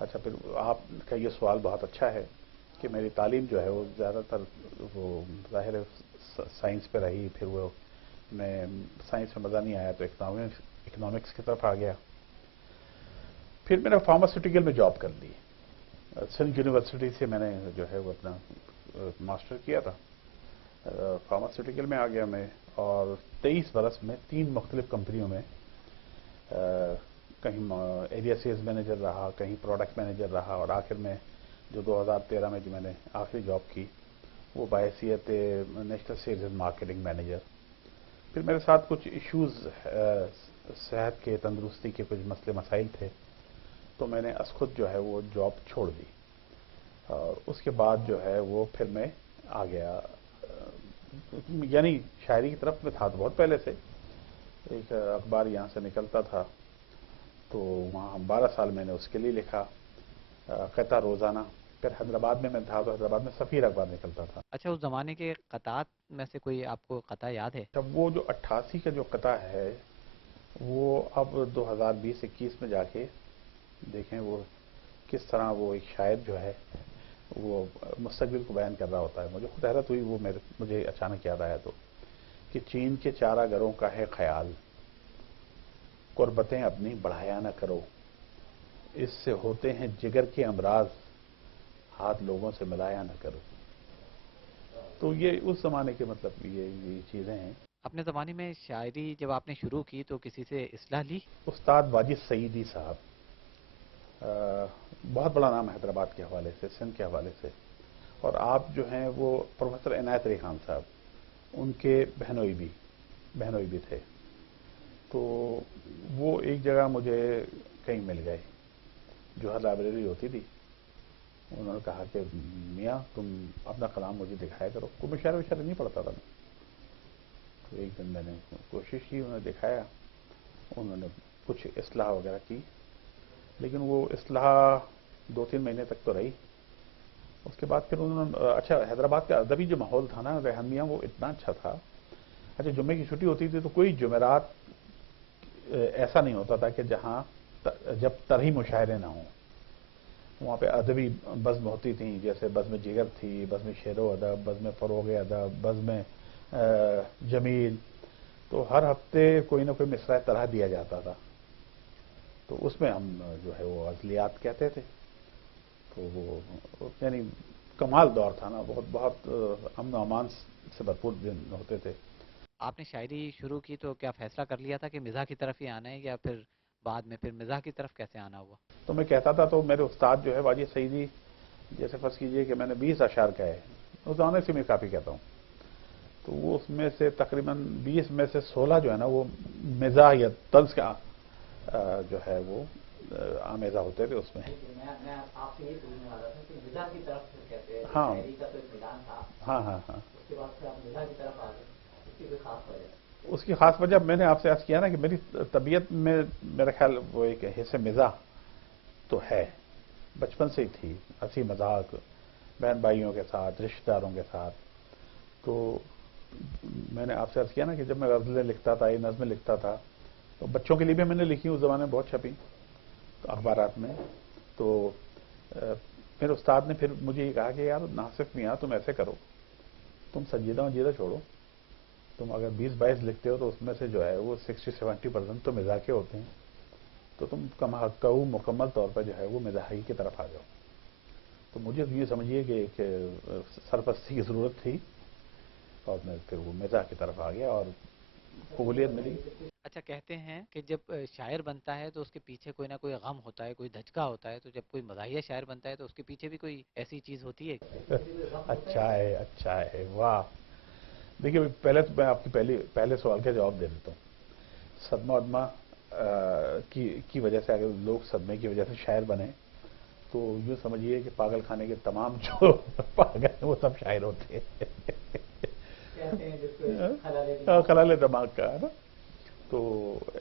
اچھا پھر آپ کا یہ سوال بہت اچھا ہے کہ میری تعلیم جو ہے وہ زیادہ تر وہ ظاہر ہے سائنس پہ رہی، پھر وہ میں سائنس میں مزہ نہیں آیا تو اکنامکس کی طرف آ گیا. پھر میں نے فارماسیوٹیکل میں جاب کر لی. سندھ یونیورسٹی سے میں نے جو ہے وہ اپنا ماسٹر کیا تھا. فارماسیوٹیکل میں آ گیا میں، اور 23 برس میں 3 مختلف کمپنیوں میں کہیں ایریا سیلز مینیجر رہا، کہیں پروڈکٹ مینیجر رہا، اور آخر میں جو 2013 میں جو میں نے آخری جاب کی وہ بحیثیت national sales and marketing manager. پھر میرے ساتھ کچھ ایشوز صحت کے، تندرستی کے کچھ مسئلے مسائل تھے، تو میں نے از خود جو ہے وہ جاب چھوڑ دی. اور اس کے بعد جو ہے وہ پھر میں آ گیا، یعنی شاعری کی طرف میں تھا تو بہت پہلے سے. ایک اخبار یہاں سے نکلتا تھا تو وہاں 12 سال میں نے اس کے لیے لکھا، قطع روزانہ. پھر حیدرآباد میں تھا تو حیدرآباد میں سفیر اخبار نکلتا تھا. اچھا، اس زمانے کے قطعات میں سے کوئی آپ کو قطع یاد ہے؟ تب وہ جو 88 کا جو قطع ہے وہ اب 2020-21 میں جا کے دیکھیں وہ کس طرح وہ ایک شاعر جو ہے وہ مستقبل کو بیان کر رہا ہوتا ہے. مجھے خود حیرت ہوئی، وہ مجھے اچانک یاد آیا تو کہ چین کے چارہ گروں کا ہے خیال، قربتیں اپنی بڑھایا نہ کرو، اس سے ہوتے ہیں جگر کے امراض، ہاتھ لوگوں سے ملایا نہ کرو. تو یہ اس زمانے کے مطلب یہ چیزیں ہیں. اپنے زمانے میں شاعری جب آپ نے شروع کی تو کسی سے اصلاح لی؟ استاد واجد سعیدی صاحب، بہت بڑا نام ہے حیدرآباد کے حوالے سے، سندھ کے حوالے سے. اور آپ جو ہیں وہ پروفیسر عنایت علی خان صاحب، ان کے بہنوئی بھی تھے. تو وہ ایک جگہ مجھے کہیں مل گئے، جو ہر لائبریری ہوتی تھی. انہوں نے کہا کہ میاں تم اپنا کلام مجھے دکھایا کرو. کوئی مشاعرہ وشاعرہ نہیں پڑھتا تھا میں. تو ایک دن میں نے کوشش کی، انہوں نے دکھایا، انہوں نے کچھ اصلاح وغیرہ کی، لیکن وہ اصلاح 2-3 مہینے تک تو رہی. اس کے بعد پھر انہوں نے اچھا حیدرآباد کا ادبی جو ماحول تھا نا ریحان میاں، وہ اتنا اچھا تھا. اچھا جمعے کی چھٹی ہوتی تھی تو کوئی جمعرات ایسا نہیں ہوتا تھا کہ جہاں جب طرحی مشاعرے نہ ہوں. وہاں پہ ادبی بزم ہوتی تھیں، جیسے بزم جگر تھی، بزم شعر و ادب، بزم فروغ ادب، بزم جمیل. تو ہر ہفتے کوئی نہ کوئی مصرع طرح دیا جاتا تھا. تو اس میں ہم جو ہے وہ عزلیات کہتے تھے. تو وہ یعنی کمال دور تھا نا، بہت امن و امان سے بھرپور دن ہوتے تھے. آپ نے شاعری شروع کی تو کیا فیصلہ کر لیا تھا کہ مزاح کی طرف ہی آنا ہے، یا پھر بعد میں پھر مزاح کی طرف کیسے آنا ہوا؟ تو میں کہتا تھا، تو میرے استاد جو ہے واجد سعیدی، جیسے فرض کیجئے کہ میں نے 20 اشعار کہے، اس زمانے سے میں کافی کہتا ہوں، تو وہ اس میں سے تقریباً 20 میں سے 16 جو ہے نا وہ مزاح یا طنز کا جو ہے وہ آمیزہ ہوتے تھے اس میں. میں آپ سے یہ پوچھنے والا تھا کہ مزاح کی طرف کیسے؟ ہاں شاعری کا تو ایک میدان تھا، ہاں ہاں ہاں. اس کے بعد پھر آپ مزاح کی طرف آ گئے، اس کی کوئی خاص وجہ؟ اس کی خاص وجہ میں نے آپ سے عرض کیا نا کہ میری طبیعت میں میرا خیال وہ ایک حصہ مزاح تو ہے، بچپن سے ہی تھی. ہنسی مذاق بہن بھائیوں کے ساتھ، رشتہ داروں کے ساتھ. تو میں نے آپ سے عرض کیا نا کہ جب میں غزلیں لکھتا تھا، یہ نظمیں لکھتا تھا، تو بچوں کے لیے بھی میں نے لکھی، اس زمانے میں بہت چھپی اخبارات میں. تو میرے استاد نے پھر مجھے یہ کہا کہ یار ناصف میاں تم ایسے کرو، تم سنجیدہ وجیدہ چھوڑو، تم اگر 20-22 لکھتے ہو تو اس میں سے جو ہے وہ 60-70% تو مزاح کے ہوتے ہیں، تو تم مکمل طور پر جو ہے وہ مزاحی کی طرف آ جاؤ. تو مجھے یہ سمجھیے کہ ایک سرپرستی کی ضرورت تھی، اور میں پھر وہ مزاح کی طرف آ گیا اور قبولیت ملی. اچھا، کہتے ہیں کہ جب شاعر بنتا ہے تو اس کے پیچھے کوئی نہ کوئی غم ہوتا ہے، کوئی دھچکا ہوتا ہے، تو جب کوئی مزاحیہ شاعر بنتا ہے تو اس کے پیچھے بھی کوئی ایسی چیز ہوتی ہے؟ اچھا ہے، واہ. دیکھیے پہلے تو میں آپ کی پہلے سوال کا جواب دے دیتا ہوں. صدمہ ودمہ کی وجہ سے اگر لوگ صدمے کی وجہ سے شاعر بنے تو یوں سمجھیے کہ پاگل خانے کے تمام جو پاگل ہیں وہ سب شاعر ہوتے ہیں، خلل دماغ کا ہے نا. تو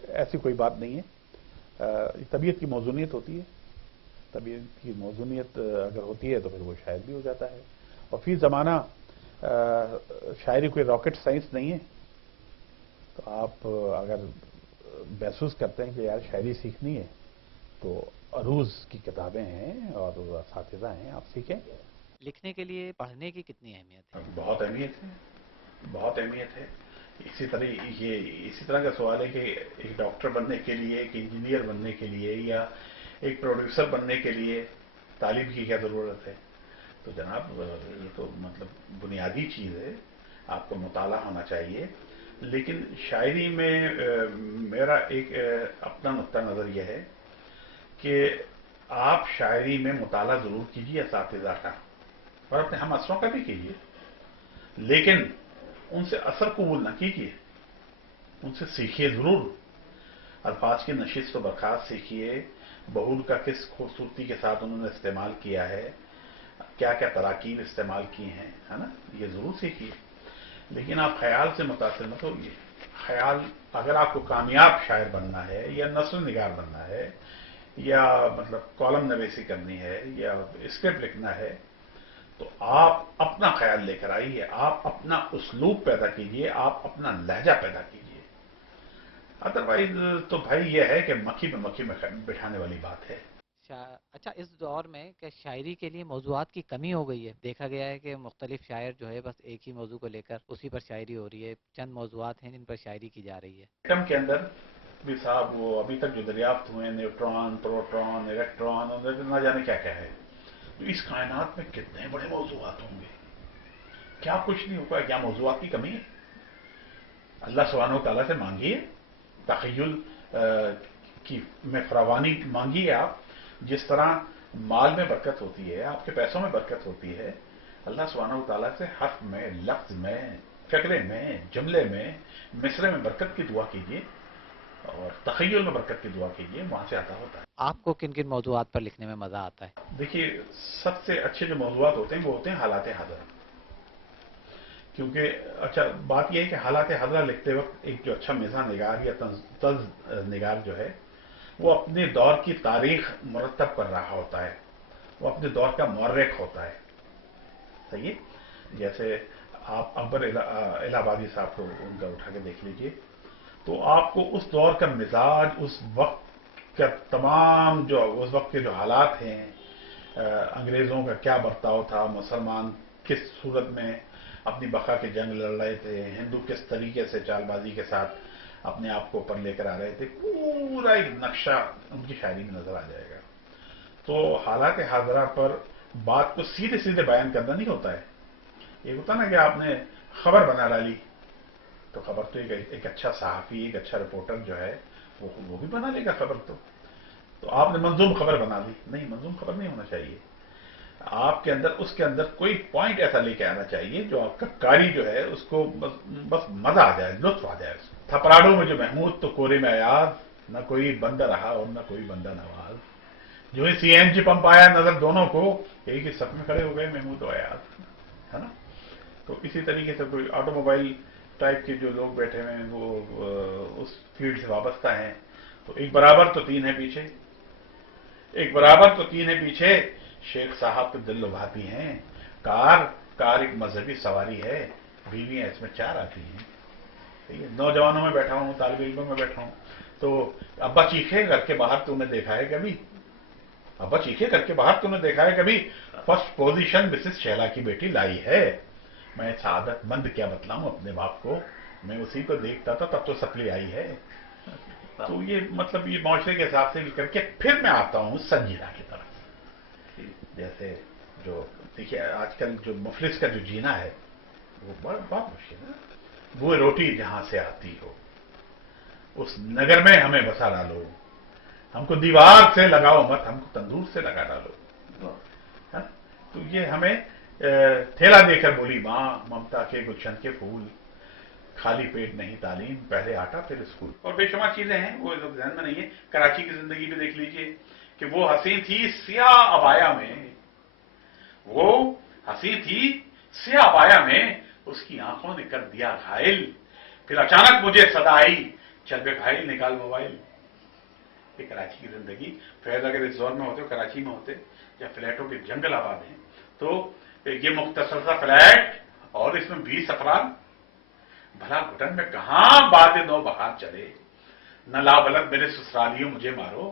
ایسی کوئی بات نہیں ہے، طبیعت کی موزونیت ہوتی ہے. طبیعت کی موزونیت اگر ہوتی ہے تو پھر وہ شاعر بھی ہو جاتا ہے. اور فی زمانہ شاعری کوئی راکٹ سائنس نہیں ہے. تو آپ اگر محسوس کرتے ہیں کہ یار شاعری سیکھنی ہے تو عروض کی کتابیں ہیں اور اساتذہ ہیں، آپ سیکھیں. لکھنے کے لیے پڑھنے کی کتنی اہمیت ہے؟ بہت اہمیت ہے، بہت اہمیت ہے. اسی طرح کا سوال ہے کہ ایک ڈاکٹر بننے کے لیے، ایک انجینئر بننے کے لیے یا ایک پروڈیوسر بننے کے لیے تعلیم کی کیا ضرورت ہے؟ تو جناب یہ تو مطلب بنیادی چیز ہے، آپ کو مطالعہ ہونا چاہیے. لیکن شاعری میں میرا ایک اپنا نقطہ نظر یہ ہے کہ آپ شاعری میں مطالعہ ضرور کیجیے اساتذہ کا، اور اپنے ہم عصروں کا بھی کیجیے، لیکن ان سے اثر قبول نہ کیجیے، ان سے سیکھیے ضرور. الفاظ کی نشست و برخاست سیکھیے، بہول کا کس خوبصورتی کے ساتھ انہوں نے استعمال کیا ہے، کیا کیا تراکیب استعمال کی ہیں، ہے نا، یہ ضرور سیکھیے. لیکن آپ خیال سے متاثر مت ہوئیے. خیال، اگر آپ کو کامیاب شاعر بننا ہے یا نثر نگار بننا ہے یا مطلب کالم نویسی کرنی ہے یا اسکرپٹ لکھنا ہے، تو آپ اپنا خیال لے کر آئیے، آپ اپنا اسلوب پیدا کیجئے، آپ اپنا لہجہ پیدا کیجئے. ادروائز تو بھائی یہ ہے کہ مکھی میں بٹھانے والی بات ہے. اچھا، اس دور میں کہ شاعری کے لیے موضوعات کی کمی ہو گئی ہے. دیکھا گیا ہے کہ مختلف شاعر جو ہے بس ایک ہی موضوع کو لے کر اسی پر شاعری ہو رہی ہے، چند موضوعات ہیں جن پر شاعری کی جا رہی ہے. ایٹم کے اندر بھی صاحب وہ ابھی تک جو دریافت ہوئے، نیوٹران، پروٹون، الیکٹران، نہ جانے کیا کیا ہے. تو اس کائنات میں کتنے بڑے موضوعات ہوں گے، کیا کچھ نہیں ہو پایا. کیا موضوعات کی کمی ہے؟ اللہ سبحانہ و تعالیٰ سے مانگیے، تخیل کی میں فراوانی مانگیے. آپ جس طرح مال میں برکت ہوتی ہے، آپ کے پیسوں میں برکت ہوتی ہے، اللہ سبحانہ و تعالیٰ سے حرف میں، لفظ میں، فقرے میں، جملے میں، مصرے میں برکت کی دعا کیجیے اور تخیل میں برکت کی دعا کیجیے، وہاں سے عطا ہوتا ہے. آپ کو کن کن موضوعات پر لکھنے میں مزہ آتا ہے؟ دیکھیے، سب سے اچھے جو موضوعات ہوتے ہیں وہ ہوتے ہیں حالات حاضرہ. کیونکہ اچھا بات یہ ہے کہ حالات حاضرہ لکھتے وقت ایک جو اچھا مزاح نگار یا طنز نگار جو ہے وہ اپنے دور کی تاریخ مرتب کر رہا ہوتا ہے، وہ اپنے دور کا مورخ ہوتا ہے. صحیح ہے؟ جیسے آپ اکبر الہ آبادی صاحب کو ان کا اٹھا کے دیکھ لیجئے، تو آپ کو اس دور کا مزاج، اس وقت کا تمام جو اس وقت کے جو حالات ہیں، انگریزوں کا کیا برتاؤ تھا، مسلمان کس صورت میں اپنی بقا کی جنگ لڑ رہے تھے، ہندو کس طریقے سے چال بازی کے ساتھ اپنے آپ کو اوپر لے کر آ رہے تھے، پورا ایک نقشہ ان کی شاعری میں نظر آ جائے گا. تو حالات حاضرہ پر بات کو سیدھے سیدھے بیان کرنا نہیں ہوتا ہے. یہ ہوتا نا کہ آپ نے خبر بنا ڈالی، تو خبر تو ایک اچھا صحافی، ایک اچھا رپورٹر جو ہے وہ بھی بنا لے گا خبر. تو آپ نے منظوم خبر بنا لی. نہیں، منظوم خبر نہیں ہونا چاہیے. آپ کے اندر اس کے اندر کوئی پوائنٹ ایسا لے کے آنا چاہیے جو آپ کا قاری جو ہے اس کو بس مزہ آ جائے، لطف آ جائے. تھپراڑوں میں جو محمود تو کورے میں ایاز، نہ کوئی بندہ رہا اور نہ کوئی بندہ نواز. جو ہی سی این جی پمپ آیا نظر دونوں کو، ایک ہی سب میں کھڑے ہو گئے محمود و ایاز، ہے نا. تو اسی طریقے سے کوئی آٹو موبائل ٹائپ کے جو لوگ بیٹھے ہوئے ہیں وہ اس فیلڈ سے وابستہ ہیں. تو ایک برابر تو تین ہے پیچھے، ایک برابر تو تین ہے پیچھے. شیخ صاحب تو دل لبھاتی ہیں. کار ایک مذہبی سواری ہے، بیویاں اس میں چار آتی ہیں. نوجوانوں میں بیٹھا ہوں، طالب علموں میں بیٹھا ہوں، تو ابا چیخے گھر کے باہر تو نے دیکھا ہے کبھی؟ ابا چیخے گھر کے باہر تو نے دیکھا ہے کبھی؟ فرسٹ پوزیشن مسز شیلا کی بیٹی لائی ہے. میں سعادت مند کیا بتلاؤں اپنے باپ کو، میں اسی کو دیکھتا تھا تب تو سپلی آئی ہے. تو یہ مطلب یہ معاشرے کے حساب سے کر کے پھر میں آتا ہوں سنجیدہ کی طرف. جیسے جو دیکھیے آج کل جو مفلس کا جو جینا ہے وہ بہت مشکل ہے. وہ روٹی جہاں سے آتی ہو اس نگر میں ہمیں بسا ڈالو، ہم کو دیوار سے لگاؤ مت، ہم کو تندور سے لگا ڈالو. تو یہ ہمیں تھیلا دے کر بولی ماں ممتا کے گلشن کے پھول، خالی پیٹ نہیں تعلیم، پہلے آٹا پھر اسکول. اور بے شمار چیزیں ہیں وہ ذہن میں نہیں ہے. کراچی کی زندگی بھی دیکھ لیجئے کہ وہ حسین تھی سیاہ ابایا میں، وہ حسین تھی سیاہ ابایا میں، اس کی آنکھوں نے کر دیا گھائل. پھر اچانک مجھے صدا آئی، چل بے بھائی نکال موبائل. یہ کراچی کی زندگی. فیض اگر اس دور میں ہوتے، کراچی میں ہوتے یا فلیٹوں کے جنگل آباد ہیں، تو یہ مختصر سا فلیٹ اور اس میں 20 افراد، بھلا گھٹن میں کہاں باد نو بہار چلے. نہ لا بلد میرے سسرالیوں مجھے مارو،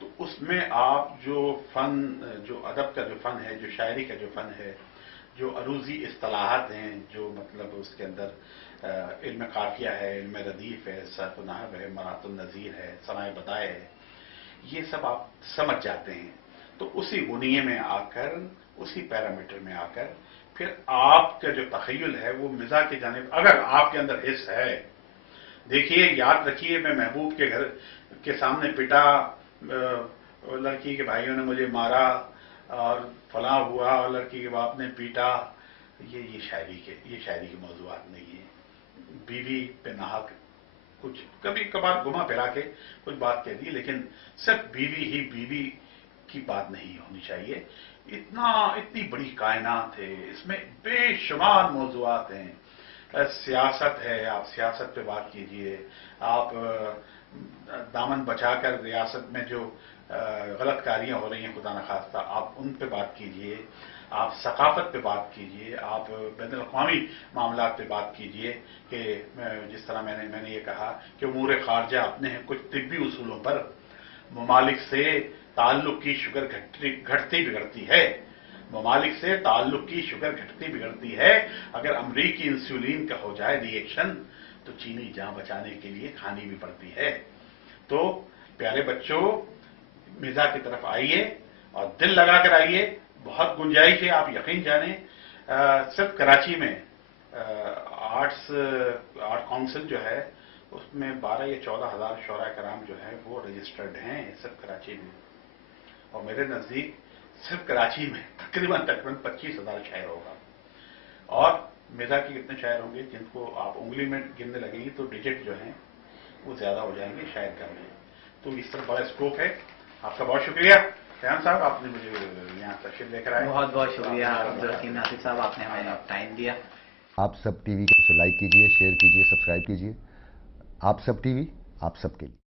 تو اس میں آپ جو فن، جو ادب کا جو فن ہے، جو شاعری کا جو فن ہے، جو عروضی اصطلاحات ہیں، جو مطلب اس کے اندر علم قافیہ ہے، علم ردیف ہے، صرف و نحو ہے، مرات النظیر ہے، ثنائے بدائع ہے، یہ سب آپ سمجھ جاتے ہیں. تو اسی غنیے میں آ کر، اسی پیرامیٹر میں آ کر، پھر آپ کا جو تخیل ہے وہ مزاح کی جانب، اگر آپ کے اندر حص ہے. دیکھیے، یاد رکھیے، میں محبوب کے گھر کے سامنے پٹا، لڑکی کے بھائیوں نے مجھے مارا اور فلاں ہوا، اور لڑکی کے باپ نے پیٹا، یہ شاعری کے موضوعات نہیں ہیں. بیوی پہ ناحق کچھ کبھی کبھار گھما پھرا کے کچھ بات کہہ دی، لیکن صرف بیوی ہی بیوی کی بات نہیں ہونی چاہیے. اتنی بڑی کائنات ہے، اس میں بے شمار موضوعات ہیں. سیاست ہے، آپ سیاست پہ بات کیجئے. آپ دامن بچا کر ریاست میں جو غلط کاریاں ہو رہی ہیں خدا نخواستہ، آپ ان پہ بات کیجئے. آپ ثقافت پہ بات کیجئے. آپ بین الاقوامی معاملات پہ بات کیجئے کہ جس طرح میں نے یہ کہا کہ امور خارجہ اپنے ہیں کچھ طبی اصولوں پر، ممالک سے تعلق کی شوگر گھٹتی بگڑتی ہے. ممالک سے تعلق کی شوگر گھٹتی بگڑتی ہے. اگر امریکی انسولین کا ہو جائے ری ایکشن تو چینی جان بچانے کے لیے کھانی بھی پڑتی ہے. تو پیارے بچوں، مزاح کی طرف آئیے اور دل لگا کر آئیے. بہت گنجائش ہے، آپ یقین جانیں. صرف کراچی میں آرٹ کونسل جو ہے اس میں 12 یا 14 ہزار شعراء کرام جو ہے وہ رجسٹرڈ ہیں صرف کراچی میں. اور میرے نزدیک صرف کراچی میں تقریباً 25,000 شاعر ہوگا. اور مزاح کے کتنے شاعر ہوں گے جن کو آپ انگلی میں گننے لگیں گے تو ڈیجٹ جو ہیں وہ زیادہ ہو جائیں گے شاعر کم ہیں. تو اس طرح بڑا اسکوپ ہے. آپ کا بہت شکریہ ریحان صاحب، آپ نے مجھے یہاں تشریف لے کر آئے. بہت بہت شکریہ عبدالحکیم ناصر صاحب، آپ نے ہمیں ٹائم دیا. آپ سب ٹی وی کو لائک کیجئے، شیئر کیجئے، سبسکرائب کیجئے. آپ سب ٹی وی آپ سب کے لیے.